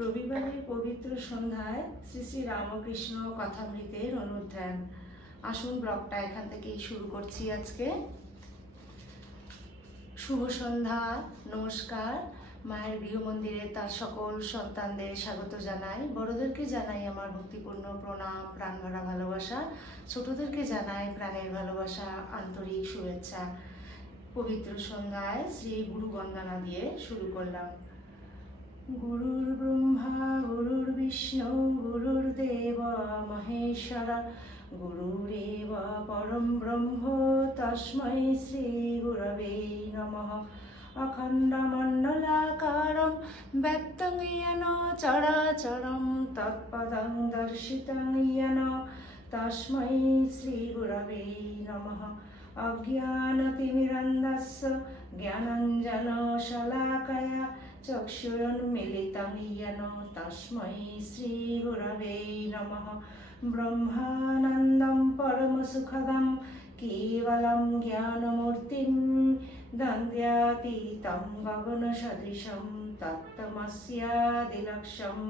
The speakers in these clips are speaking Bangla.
রবিবারের পবিত্র সন্ধ্যায় শ্রী শ্রী রামকৃষ্ণ কথামৃতের অনুধ্যান। আসুন ব্লগটা এখান থেকেই শুরু করছি আজকে। শুভ সন্ধ্যা, নমস্কার। মায়ের গৃহমন্দিরে তার সকল সন্তানদের স্বাগত জানাই। বড়দেরকে জানাই আমার ভক্তিপূর্ণ প্রণাম, প্রাণভরা ভালোবাসা। ছোটদেরকে জানাই প্রাণের ভালোবাসা, আন্তরিক শুভেচ্ছা। পবিত্র সন্ধ্যায় শ্রী গুরু বন্দনা দিয়ে শুরু করলাম। গুরুর ব্রহ্মা গুরুর বিষ্ণু গুরুর্দেব মহেশ্বর গুরুরেব পরম ব্রহ্ম তস্मै শ্রী গুরবে নমঃ। অখণ্ডমণ্ডলাকারং ব্যক্তং येन চরাচরং তৎপদং দর্শিতং येन তস্मै শ্রী গুরবে নমঃ। অজ্ঞানতিমিরন্ধস্য জ্ঞানাঞ্জনশলাকয়া চক্ষুরুন্মিলিतं येन তস্मै শ্রী গুরবে নমঃ। ব্রহ্মানন্দং পরমসুখদং কেবলং জ্ঞানমূর্তিং দ্বন্দ্বাতীतं গগনসদৃশং তত্ত্বমস্যাদিলক্ষ্যम्।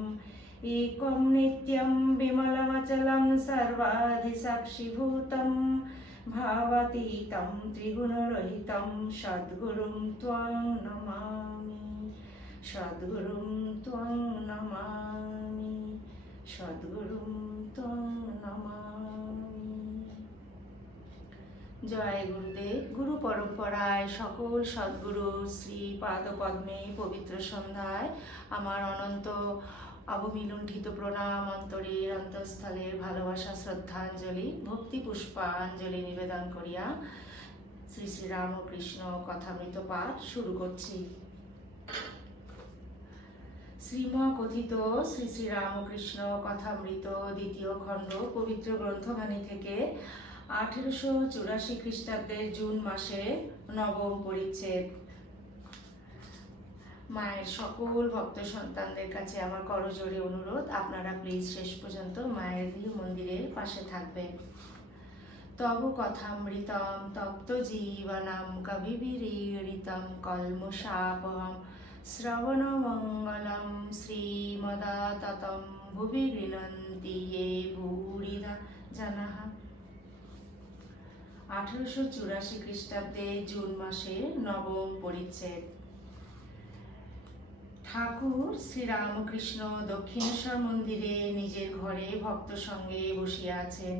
একং নিত্যং বিমলমচলং সর্বাধিসাক্ষিভূतं ভাবাতীतं ত্রিগুণরহিतं সদ্গুরুং ত্বং নমামি। সদ্গুরুং ত্বং নমামি। সদ্গুরুং ত্বং নমামি। জয় গুরুদেব। গুরু পরম্পরায় সকল সদ্গুরু শ্রী পাদপদ্মে পবিত্র সন্ধ্যায় আমার অনন্ত অবমিলুণ্ঠিত প্রণাম, অন্তরের অন্তঃস্থলের ভালোবাসা, শ্রদ্ধাঞ্জলি, ভক্তি পুষ্পাঞ্জলি নিবেদন করিয়া শ্রী শ্রী রামকৃষ্ণ কথামৃত পাঠ শুরু করছি। শ্রীমকথিত শ্রী শ্রী রামকৃষ্ণ কথামৃত দ্বিতীয় খণ্ড পবিত্র গ্রন্থবাণী থেকে 1884 খ্রিস্টাব্দের জুন মাসে নবম পরিচ্ছেদ। মায়ের সকল ভক্ত সন্তানদের কাছে আমার করজোড়ে অনুরোধ, আপনারা প্লিজ শেষ পর্যন্ত মায়ের গৃহ মন্দিরের পাশে থাকবেন। তব কথামৃতম তপ্ত জীবনম কবিবিরীড়িতম কলমশাপহম শ্রবণমঙ্গলম শ্রীমদাততম ভুবি গৃণন্তি ये ভূরিধা জনাঃ। 1884 খ্রিস্টাব্দে জুন মাসে নবম পরিচ্ছেদ। ঠাকুর শ্রীরামকৃষ্ণ দক্ষিণেশ্বর মন্দিরে নিজের ঘরে ভক্ত সঙ্গে বসিয়া আছেন।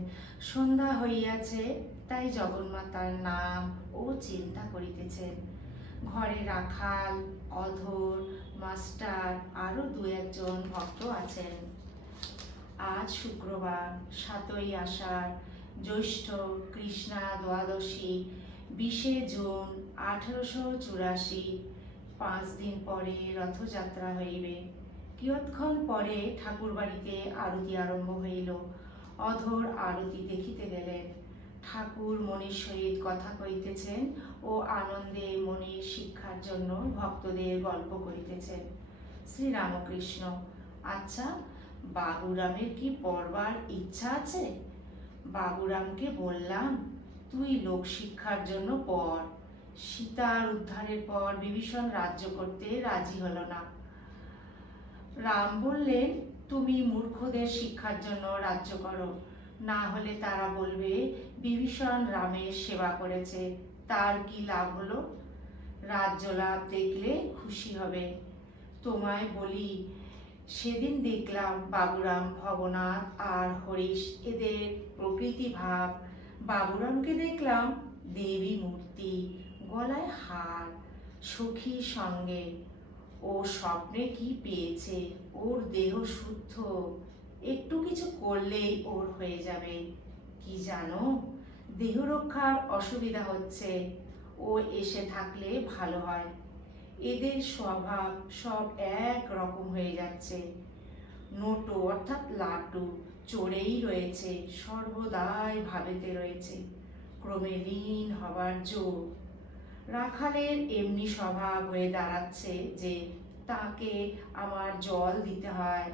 সন্ধ্যা হইয়াছে, তাই জগন্মাতার নাম ও চিন্তা করিতেছেন। ঘরে রাখাল, অধর, মাস্টার আরো দু একজন ভক্ত আছেন। আজ শুক্রবার, 7ই আষাঢ়, জ্যৈষ্ঠ কৃষ্ণা দ্বাদশী, 20 জুন 1884। 5 দিন পরে রথযাত্রা হইবে। কিয়ৎক্ষণ পরে ঠাকুর বাড়িতে আরতি আরম্ভ হইল। অধর আরতি দেখিতে গেলেন। ঠাকুর মনির সহিত কথা কইতেছেন ও আনন্দে মনির শিক্ষার জন্য ভক্তদের গল্প করিতেছেন। শ্রীরামকৃষ্ণ: আচ্ছা, বাবুরামের কি পড়বার ইচ্ছা আছে? বাবুরামকে বললাম, তুই লোক শিক্ষার জন্য পড়। সীতার উদ্ধারের পর বিভীষণ রাজ্য করতে রাজি হলো না। রাম বললেন, তুমি মূর্খদের শিক্ষার জন্য রাজ্য করো, না হলে তারা বলবে বিভীষণ রামের সেবা করেছে, তার কি লাভ হলো? রাজ্য লাভ দেখলে খুশি হবে। তোমায় বলি, সেদিন দেখলাম বাবুরাম, ভবনাথ আর হরিশ এদের প্রকৃতি ভাব। বাবুরামকে দেখলাম দেবী মূর্তি, গলায় হার, সখীর সঙ্গে। ও স্বপ্নে কি পেয়েছে? ওর দেহ শুদ্ধ, একটু কিছু করলেই ওর হয়ে যাবে। কি জানো, দেহ রক্ষার অসুবিধা হচ্ছে। ও এসে থাকলে ভালো হয়। এদের স্বভাব সব এক রকম হয়ে যাচ্ছে। নোটো অর্থাৎ লাটু চড়েই রয়েছে, সর্বদাই ভাবেতে রয়েছে, ক্রমে লীন হবার জোর। রাখালের এমনি স্বভাব হয়ে দাঁড়াচ্ছে যে তাকে আমার জল দিতে হয়,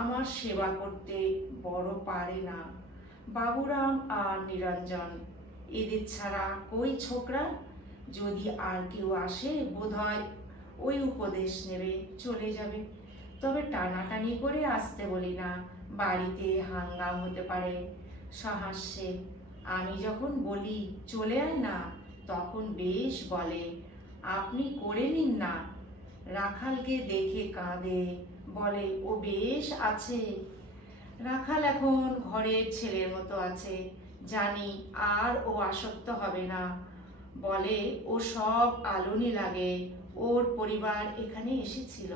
আমার সেবা করতে বড় পারে না। বাবুরাম আর নিরঞ্জন, এদের ছাড়া কই ছোকরা? যদি আর কেউ আসে বোধহয় ওই উপদেশ নেবে, চলে যাবে। তবে টানাটানি করে আসতে বলি না, বাড়িতে হাঙ্গাম হতে পারে। সহাস্যে, আমি যখন বলি চলে আয় না, তখন বেশ বলে, আপনি করে নিন না। রাখালকে দেখে কাঁদে, বলে ও বেশ আছে। রাখাল এখন ঘরের ছেলের মতো আছে, জানি আর ও আসক্ত হবে না। বলে ও সব আলুনি লাগে, ওর পরিবার এখানে এসেছিল।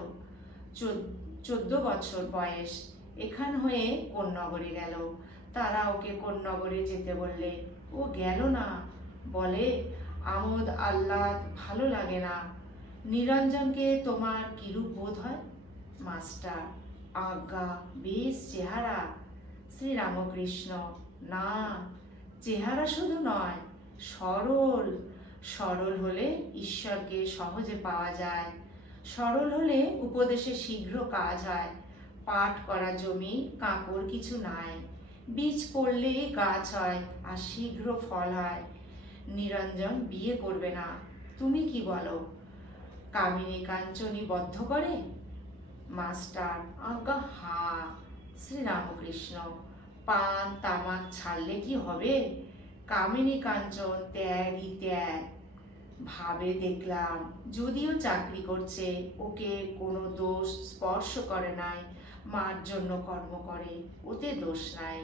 14 বছর বয়স, এখান হয়ে কোন্নগরে গেল। তারা ওকে কোন্নগরে যেতে বললে ও গেল না। বলে আমোদ আহ্লাদ ভালো লাগে না। নিরঞ্জনকে তোমার কিরূপ বোধ হয়? মাস্টার, আজ্ঞা, বেশ চেহারা। শ্রীরামকৃষ্ণ, না, চেহারা শুধু নয়, সরল। সরল হলে ঈশ্বরকে সহজে পাওয়া যায়। সরল হলে উপদেশে শীঘ্র কাজ হয়। পাট করা জমি কাঁকর কিছু নাই, বীজ পড়লেই গাছ হয় আর শীঘ্র ফল হয়। নিরঞ্জন বিয়ে করবে না, তুমি কি বলো? কামিনী কাঞ্চনী বদ্ধ করে? মাস্টার, আজ্ঞা হা। শ্রীরামকৃষ্ণ, পান তামাক ছাড়লে কি হবে? কামিনী কাঞ্চন ত্যাগই ত্যাগ। ভাবে দেখলাম, যদিও চাকরি করছে, ওকে কোনো দোষ স্পর্শ করে নাই। মার জন্য কর্ম করে, ওতে দোষ নাই।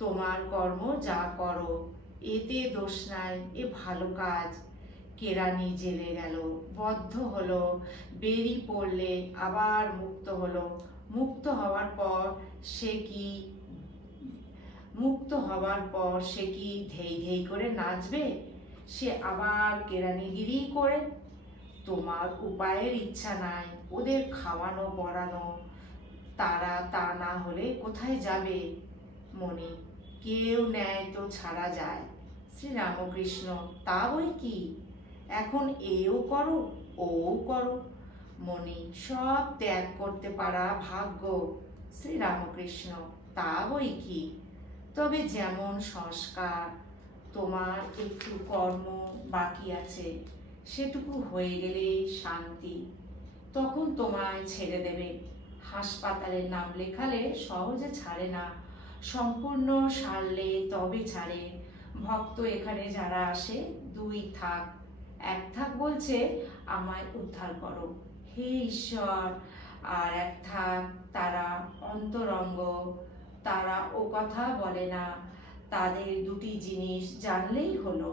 তোমার কর্ম যা করো, এতে দোষ নাই, এ ভালো কাজ। কেরানি জেলে গেল, বদ্ধ হলো, বেরি পড়লে আবার মুক্ত হলো। মুক্ত হওয়ার পর সে কি ধেই ধেই করে নাচবে? সে আবার কেরানিগিরি করে। তোমার উপায়ের ইচ্ছা নাই, ওদের খাওয়ানো পরানো। তারা তা না হলে কোথায় যাবে? মণি, কেউ নেয় তো ছাড়া যায়। শ্রীরামকৃষ্ণ, তা বই কি, এখন এও করো ওও করো। মণি, সব ত্যাগ করতে পারা ভাগ্য। শ্রীরামকৃষ্ণ, তা বই কি, তবে যেমন সংস্কার। তোমার একটু কর্ম বাকি আছে, সেটুকু হয়ে গেলেই শান্তি। তখন তোমায় ছেড়ে দেবে। হাসপাতালের নাম লেখালে সহজে ছাড়ে না, সম্পূর্ণ সারলে তবে ছাড়ে। ভক্ত এখানে যারা আসে, 2 থাক, 1 থাক বলছে আমায় উদ্ধার করো হে ঈশ্বর, আর 1 থাক তারা অন্তরঙ্গ, তারা ও কথা বলে না। তাদের 2টি জিনিস জানলেই হলো,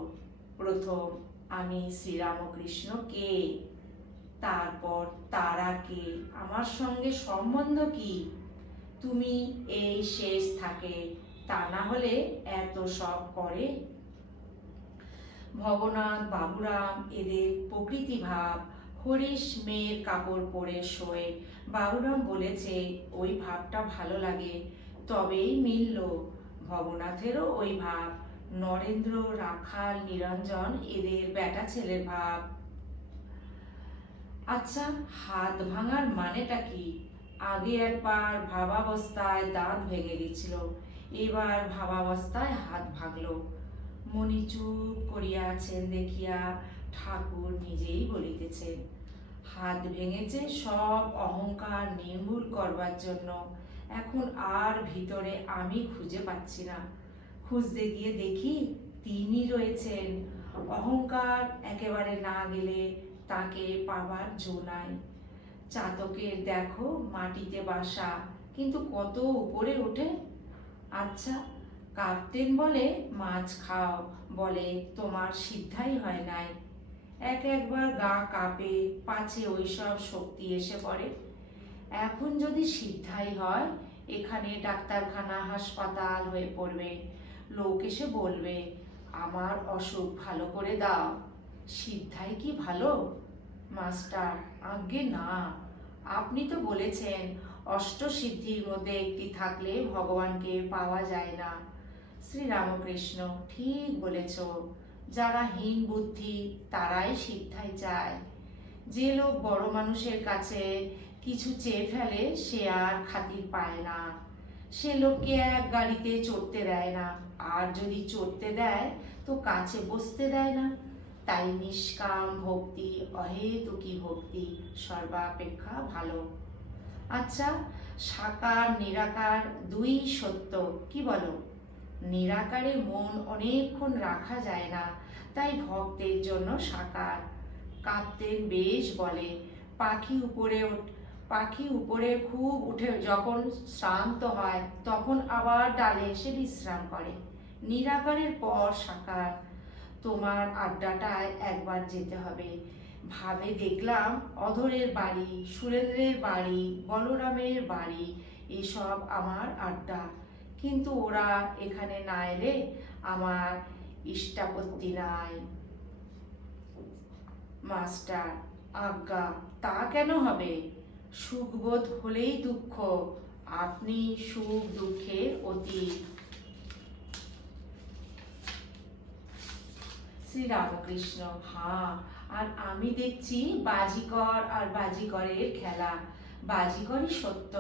প্রথম আমি শ্রীরামকৃষ্ণ কে, তারপর তারা কে, আমার সঙ্গে সম্বন্ধ কি। তুমি এই শেষ থাকে, তা না হলে এত সব করে। ভবনাথ, বাবুরাম এদের প্রকৃতি ভাব। হরিশ মেয়ের কাপড় পরে শোয়, বাবুরাম বলেছে ওই ভাবটা ভালো লাগে, তবেই মিলল। ভবনাথেরও ওই ভাব। নরেন্দ্র, রাখাল, নিরঞ্জন এদের বেটা ছেলের ভাব। আচ্ছা, হাত ভাঙার মানেটা কি? আগে একবার ভাবাবস্থায় দাঁত ভেঙে গেছিল, এবার ভাবাবস্থায় হাত ভাঙলো। মণি চুপ করিয়া আছেন দেখিয়া ঠাকুর নিজেই বলিতেছেন, হাত ভেঙেছে সব অহংকার নির্মূল করবার জন্য। এখন আর ভিতরে আমি খুঁজে পাচ্ছি না। খুঁজতে গিয়ে দেখি তিনি রয়েছেন। অহংকার একেবারে না গেলে তাকে পাবার জো নাই। চাতকের দেখো মাটিতে বাসা, কিন্তু কত উপরে ওঠে। আচ্ছা, কাপ্তেন বলে মাছ খাও, বলে তোমার সিদ্ধাই হয় নাই। একবার গা কাঁপে, পাছে ওইসব শক্তি এসে পড়ে। এখন যদি সিদ্ধাই হয়, এখানে ডাক্তারখানা হাসপাতাল হয়ে পড়বে। লোক এসে বলবে আমার অসুখ ভালো করে দাও। সিদ্ধাই কি ভালো? মাস্টার, আজ্ঞে না, আপনি তো বলেছেন অষ্টসিদ্ধির মধ্যে একটি থাকলে ভগবানকে পাওয়া যায় না। শ্রীরামকৃষ্ণ, ঠিক বলেছ। যারা হীন বুদ্ধি তারাই সিদ্ধাই চায়। যে লোক বড় মানুষের কাছে কিছু চেয়ে ফেলে সে আর খাতির পায় না। সে লোককে এক গাড়িতে চড়তে দেয় না, আর যদি চড়তে দেয় তো কাছে বসতে দেয় না। তাই নিষ্কাম ভক্তি, অহেতুকী ভক্তি সর্বাপেক্ষা ভালো। আচ্ছা, সাকার নিরাকার দুই সত্য, কি বলো? নিরাকারে মন অনেকক্ষণ রাখা যায় না, তাই ভক্তের জন্য সাকার। কাঁদতেন বেশ বলে, পাখি উপরে পাখি উপরে খুব উঠে যখন শ্রান্ত হয় তখন আবার ডালে এসে বিশ্রাম করে। নিরাকারের পর সাকার। তোমার আড্ডাটায় একবার যেতে হবে। ভাবে দেখলাম অধরের বাড়ি, সুরেন্দ্রের বাড়ি, বলরামের বাড়ি, এসব আমার আড্ডা। কিন্তু ওরা এখানে না এলে আমার ইষ্টাপত্তি নাই। মাস্টার: আজ্ঞা, তা কেন হবে? সুখবোধ হলেই দুঃখ, আপনি সুখ দুঃখের অতীত। শ্রীরামকৃষ্ণ: হ্যাঁ, আর আমি দেখছি বাজিকর আর বাজিকরের খেলা। বাজিকরই সত্য,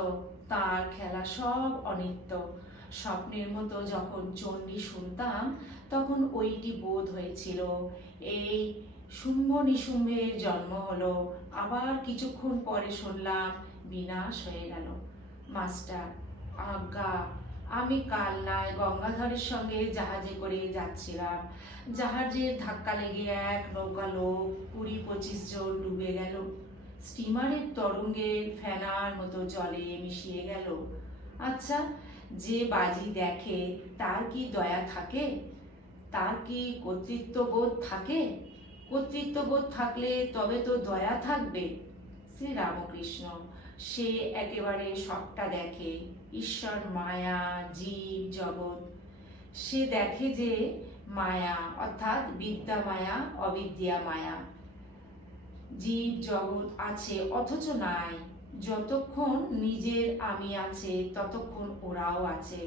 তার খেলা সব অনিত্য। স্বপ্নের মতো যখন চণ্ডী শুনতাম তখন ওইটি বোধ হয়েছিল, এই শুম্ভ নিশুম্ভের জন্ম হলো, আবার কিছুক্ষণ পরে শুনলাম বিনাশ হয়ে গেল। মাস্টার: আজ্ঞা, আমি কালনায় গঙ্গাধরের সঙ্গে জাহাজে করে যাচ্ছিলাম। জাহাজের ধাক্কা লেগে এক নৌকা লোক 20-25 জন ডুবে গেল। স্টিমারের তরঙ্গের ফেনার মতো জলে মিশিয়ে গেল। আচ্ছা, যে বাজি দেখে তার কি দয়া থাকে? তার কি কর্তৃত্ববোধ থাকে? কর্তৃত্ববোধ থাকলে তবে তো দয়া থাকবে। শ্রীরামকৃষ্ণ: সে একেবারে সবটা দেখে, ঈশ্বর, মায়া, জীব জগৎ। সে দেখে যে মায়া অর্থাৎ বিদ্যা মায়া, অবিদ্যা মায়া। জীব জগৎ আছে অথচ নাই। যতক্ষণ নিজের আমি আছে ততক্ষণ ওরাও আছে।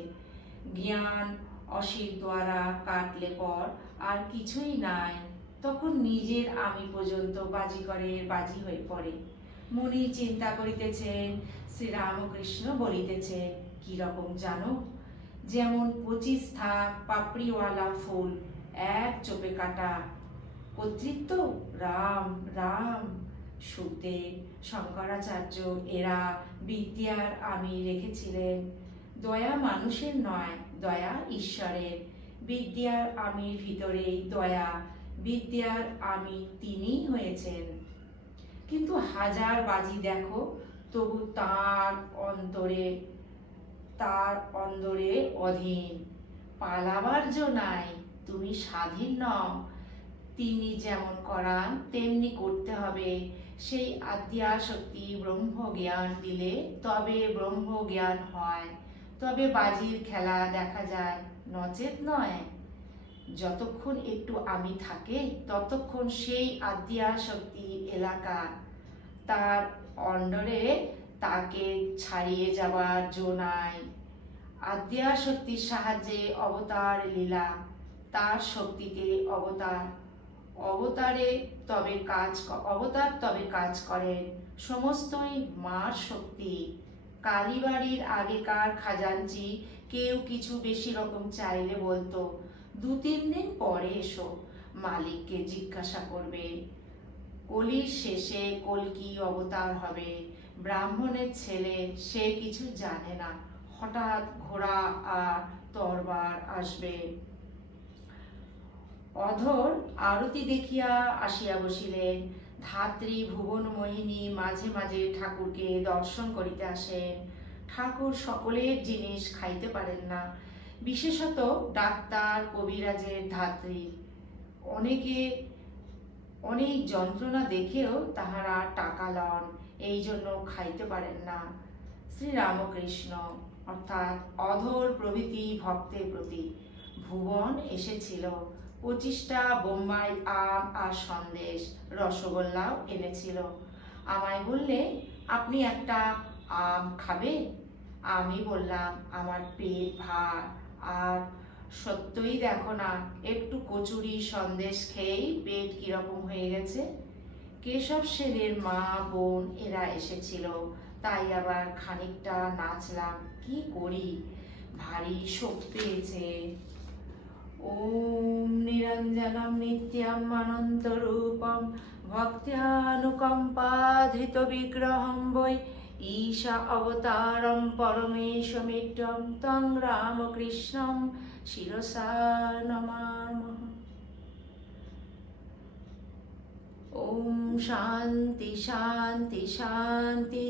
জ্ঞান অসির দ্বারা কাটলে পর আর কিছুই নাই, তখন নিজের আমি পর্যন্ত বাজিকরের বাজি হয়ে পড়ে। মুনি চিন্তা করিতেছেন, শ্রীরামকৃষ্ণ বলিতেছে, কি রকম জানো? যেমন 25 থাক পাপড়িওয়ালা ফুল, এক চোপে কাটা। কর্তৃত্ব রাম রাম। সুখদেব, শঙ্করাচার্য এরা বিদ্যার আমি রেখেছিলেন। দয়া মানুষের নয়, দয়া ঈশ্বরের। বিদ্যার আমির ভিতরেই দয়া, বিদ্যার আমি তিনিই হয়েছেন। কিন্তু হাজার বাজি দেখো, তবু তার অন্তরে অধীন। পালাবার জো নাই, তুমি স্বাধীন নও। তিনি যেমন করান তেমনি করতে হবে। সেই আদ্যাশক্তি ব্রহ্ম জ্ঞান দিলে তবে ব্রহ্ম জ্ঞান হয়, তবে বাজির খেলা দেখা যায়, নচেত নয়। যতক্ষণ একটু আমি থাকে ততক্ষণ সেই আদ্যাশক্তি এলাকা, তার অন্ডরে তাকে ছাড়িয়ে যাবার জো নাই। আদ্যাশক্তির সাহায্যে অবতার লীলা, তার শক্তিতে অবতার। অবতার তবে কাজ করেন, সমস্তই মার শক্তি। কালীবাড়ির আগেকার খাজাঞ্চি কেউ কিছু বেশি রকম চাইলে বলতো, 2-3 দিন পরে এসো, মালিককে জিজ্ঞাসা করবে। কলির শেষে কল্কি অবতার হবে। ব্রাহ্মণের ছেলে, সে কিছু জানে না, হঠাৎ ঘোড়া আর তরবার আসবে। অধর আরতি দেখিয়া আসিয়া বসিলেন। ধাত্রী ভুবনমোহিনী মাঝে মাঝে ঠাকুরকে দর্শন করিতে আসেন। ঠাকুর সকলের জিনিস খাইতে পারেন না, বিশেষত ডাক্তার কবিরাজের ধাত্রী। অনেক যন্ত্রণা দেখেও তাহারা টাকা লন, এই জন্য খাইতে পারেন না। শ্রীরামকৃষ্ণ অর্থাৎ অধর প্রভৃতি ভক্তের প্রতি ভুবন এসেছিল। 25টা বোম্বাই আম আর সন্দেশ, রসগোল্লাও এনেছিল। আমায় বললে, আপনি একটা আম খাবে? আমি বললাম, আমার পেট ভার। আর সত্যই দেখো না, একটু কচুরি সন্দেশ খেয়েই পেট কিরকম হয়ে গেছে। কেশব সেনের মা বোন এরা এসেছিল, তাই আবার খানিকটা নাচলাম। কি করি, ভারী শোক পেয়েছে। ওম নিরঞ্জনম নিত্যম অনন্তরূপম ভক্ত্যানুকম্পাধৃত বিগ্রহম বৈ ঈশা অবতারম পরমেশমিড্যম তং রামকৃষ্ণম শিরসা নমামঃ। ওম শান্তি শান্তি শান্তি।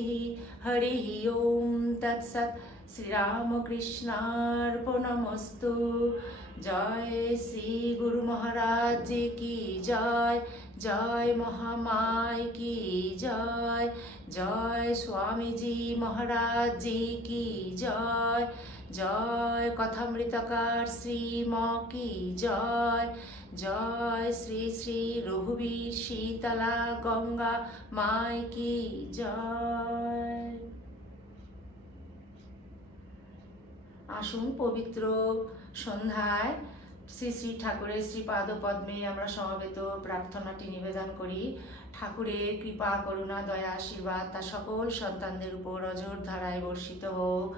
হরি ওম তৎসৎ। শ্রীরামকৃষ্ণার্পণমস্তু। জয় শ্রী গুরু মহারাজ জি কি জয়। জয় মহামায় কি জয়। জয় স্বামীজি মহারাজ জি কি জয়। জয় কথামৃতকার শ্রীম কি জয়। জয় শ্রী শ্রী রঘুবীর শীতলা গঙ্গা মায় কি জয়। আসুন পবিত্র সন্ধ্যায় শ্রী শ্রী ঠাকুরের শ্রীপাদ পদ্মে আমরা সমবেত প্রার্থনাটি নিবেদন করি। ঠাকুরের কৃপা করুণা দয়া আশীর্বাদ তার সকল সন্তানদের উপর অজর ধারায় বর্ষিত হোক।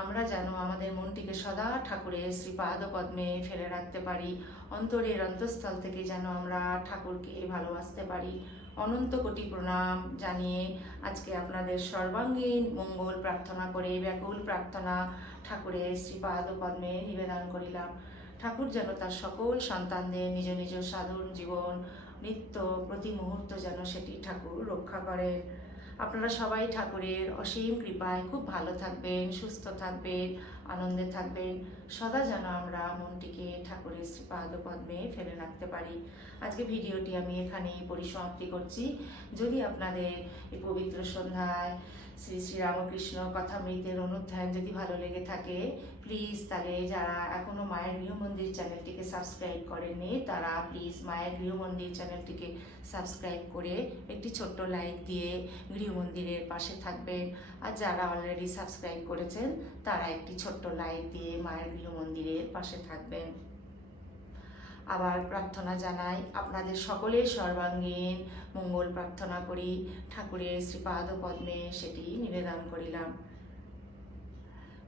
আমরা যেন আমাদের মনটিকে সদা ঠাকুরের শ্রীপাদ পদ্মে ফেলে রাখতে পারি। অন্তরের অন্তঃস্থল থেকে যেন আমরা ঠাকুরকে ভালোবাসতে পারি। অনন্ত কোটি প্রণাম জানিয়ে আজকে আপনাদের সর্বাঙ্গীন মঙ্গল প্রার্থনা করে ব্যাকুল প্রার্থনা ঠাকুরের শ্রীপাদ পদ্মে নিবেদন করিলাম। ঠাকুর যেন তার সকল সন্তানদের নিজ নিজ সাধারণ জীবন নিত্য প্রতি মুহূর্ত যেন সেটি ঠাকুর রক্ষা করেন। আপনারা সবাই ঠাকুরের অসীম কৃপায় খুব ভালো থাকবেন, সুস্থ থাকবেন, আনন্দে থাকবেন। সদা যেন আমরা মনটিকে ঠাকুরের শ্রীপাদ পদ্মে ফেলে রাখতে পারি। আজকে ভিডিওটি আমি এখানেই পরিসমাপ্তি করছি। যদি আপনাদের এই পবিত্র সন্ধ্যায় শ্রী শ্রী রামকৃষ্ণ কথামৃতের অনুধ্যান যদি ভালো লেগে থাকে, প্লিজ তাহলে যারা এখনও মায়ের গৃহমন্দির চ্যানেলটিকে সাবস্ক্রাইব করেননি তারা প্লিজ মায়ের গৃহমন্দির চ্যানেলটিকে সাবস্ক্রাইব করে একটি ছোট্ট লাইক দিয়ে গৃহমন্দিরের পাশে থাকবেন। আর যারা অলরেডি সাবস্ক্রাইব করেছেন তারা একটি ছোট্ট লাইক দিয়ে মায়ের গৃহমন্দিরের পাশে থাকবেন। আবার প্রার্থনা জানাই আপনাদের সকলের সর্বাঙ্গীন মঙ্গল প্রার্থনা করি। ঠাকুরের শ্রীপাদ পদ্মে সেটি নিবেদন করিলাম।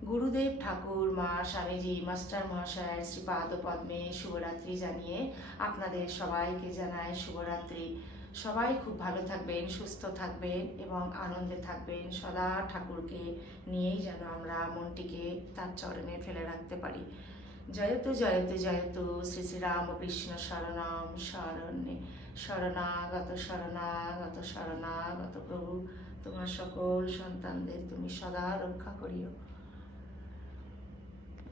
গুরুদেব ঠাকুর, মা, স্বামীজি, মাস্টার মহাশয়ের শ্রীপাদ পদ্মে শুভরাত্রি জানিয়ে আপনাদের সবাইকে জানাই শুভরাত্রি। সবাই খুব ভালো থাকবেন, সুস্থ থাকবেন এবং আনন্দে থাকবেন। সদা ঠাকুরকে নিয়েই যেন আমরা মনটিকে তার চরণে ফেলে রাখতে পারি। জয়তু জয়তু জয়তু শ্রী শ্রী রামকৃষ্ণ শরণম শরণ্যে। শরণাগত শরণাগত শরণাগত প্রভু, তোমার সকল সন্তানদের তুমি সদা রক্ষা করিও।